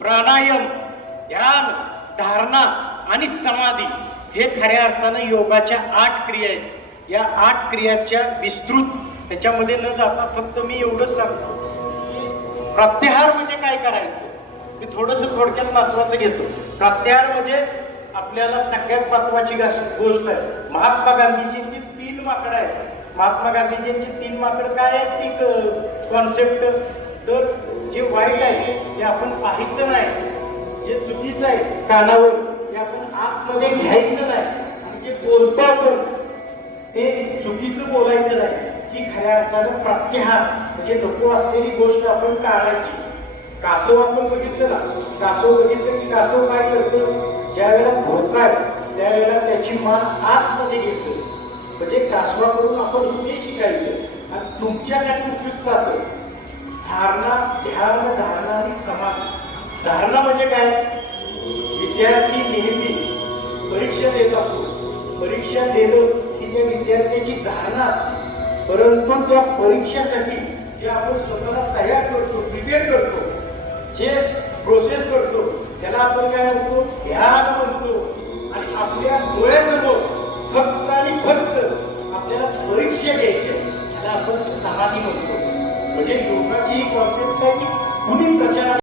प्राणायाम, ध्यान, धारणा आणि समाधी हे खऱ्या अर्थानं योगाच्या 8 क्रिया आहेत. या 8 क्रियाच्या विस्तृत त्याच्यामध्ये न जाता फक्त मी एवढंच सांगतो की प्रत्याहार म्हणजे काय करायचं. मी थोडक्यात महत्वाचं घेतो. प्रत्याहार म्हणजे आपल्याला सगळ्यात महत्वाची गोष्ट आहे. महात्मा गांधीजींची 3 माकडं आहेत. महात्मा गांधीजींची 3 माकडं काय आहेत ती कॉन्सेप्ट. तर जे वाईट आहे ते आपण पाहायचं नाही, जे चुकीचं आहे कानावर ते आपण आतमध्ये घ्यायचं नाही, आणि जे बोलतो आपण ते चुकीचं बोलायचं नाही. ही खऱ्या अर्थानं प्रत्याहार म्हणजे नको असलेली गोष्ट आपण टाळायची. कासव आपण बघितलं ना, कासव बघितलं की कासव काय करतं, ज्या वेळेला भोकाय त्यावेळेला त्याची मान आतमध्ये घेतो. म्हणजे कासवाकडून आपण हे शिकायचं आणि तुमच्यासाठी उपयुक्त असतं धारणा, ध्यान, धारणा आणि समाधी. धारणा म्हणजे काय, विद्यार्थी नेहमी परीक्षा देत असतो. परीक्षा देणं ही त्या विद्यार्थ्याची धारणा असते. परंतु त्या परीक्षेसाठी जे आपण स्वतःला तयार करतो, प्रिपेअर करतो, जे प्रोसेस करतो त्याला आपण काय म्हणतो, ध्यान म्हणतो. आणि आपल्या डोळ्यासमोर फक्त आणि फक्त आपल्याला परीक्षा घ्यायची आहे त्याला आपण समाधी म्हणतो. म्हणजे योगाची ही कॉन्सेप्ट आहे की कुणी प्रचार